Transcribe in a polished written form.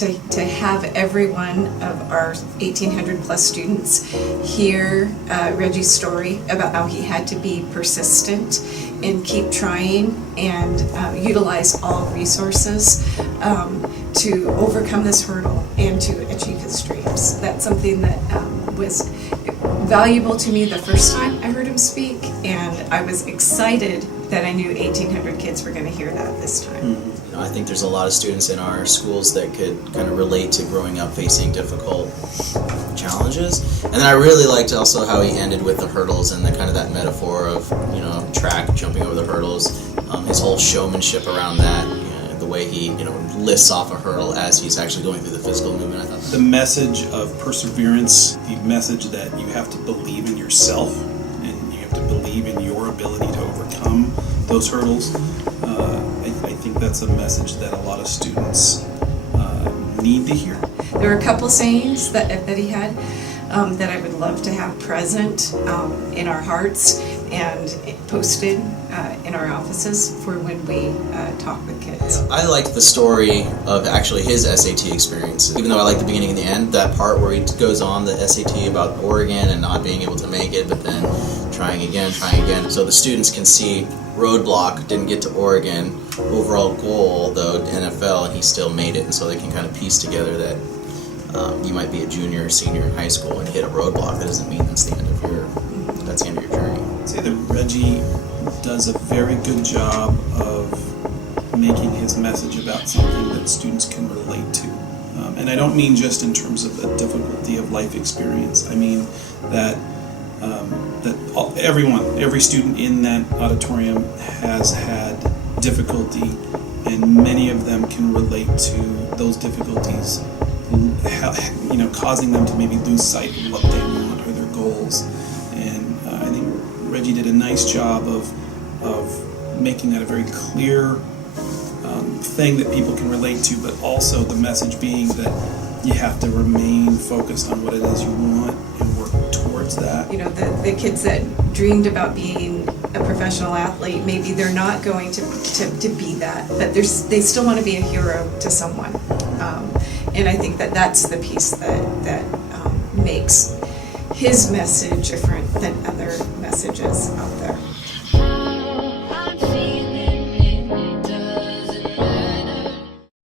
To have every one of our 1,800 plus students hear Reggie's story about how he had to be persistent and keep trying and utilize all resources to overcome this hurdle and to achieve his dreams. That's something that was valuable to me the first time I heard him speak, and I was excited that I knew 1,800 kids were going to hear that this time. You know, I think there's a lot of students in our schools that could kind of relate to growing up facing difficult challenges. And then I really liked also how he ended with the hurdles and the kind of that metaphor of, you know, track, jumping over the hurdles, his whole showmanship around that, you know, the way he, you know, lifts off a hurdle as he's actually going through the physical movement. I thought the message of perseverance, the message that you have to believe in yourself and you have to believe in your ability to overcome those hurdles. I think that's a message that a lot of students need to hear. There are a couple sayings that he had that I would love to have present in our hearts and posted in our offices for when we talk with kids. I liked the story of actually his SAT experience. Even though I like the beginning and the end, that part where he goes on the SAT about Oregon and not being able to make it, but then trying again. So the students can see roadblock, didn't get to Oregon, overall goal though NFL, and he still made it. And so they can kind of piece together that you might be a junior or senior in high school and hit a roadblock. That doesn't mean that's the end of your journey. I'd say that Reggie does a very good job of making his message about something that students can relate to. And I don't mean just in terms of the difficulty of life experience. I mean that every student in that auditorium has had difficulty, and many of them can relate to those difficulties, you know, causing them to maybe lose sight of what they want or their goals. And I think Reggie did a nice job of making that a very clear thing that people can relate to, but also the message being that you have to remain focused on what it is you want and work towards that. You know, the kids that dreamed about being a professional athlete, maybe they're not going to be that, but they still want to be a hero to someone. And I think that's the piece that makes his message different than other messages out there.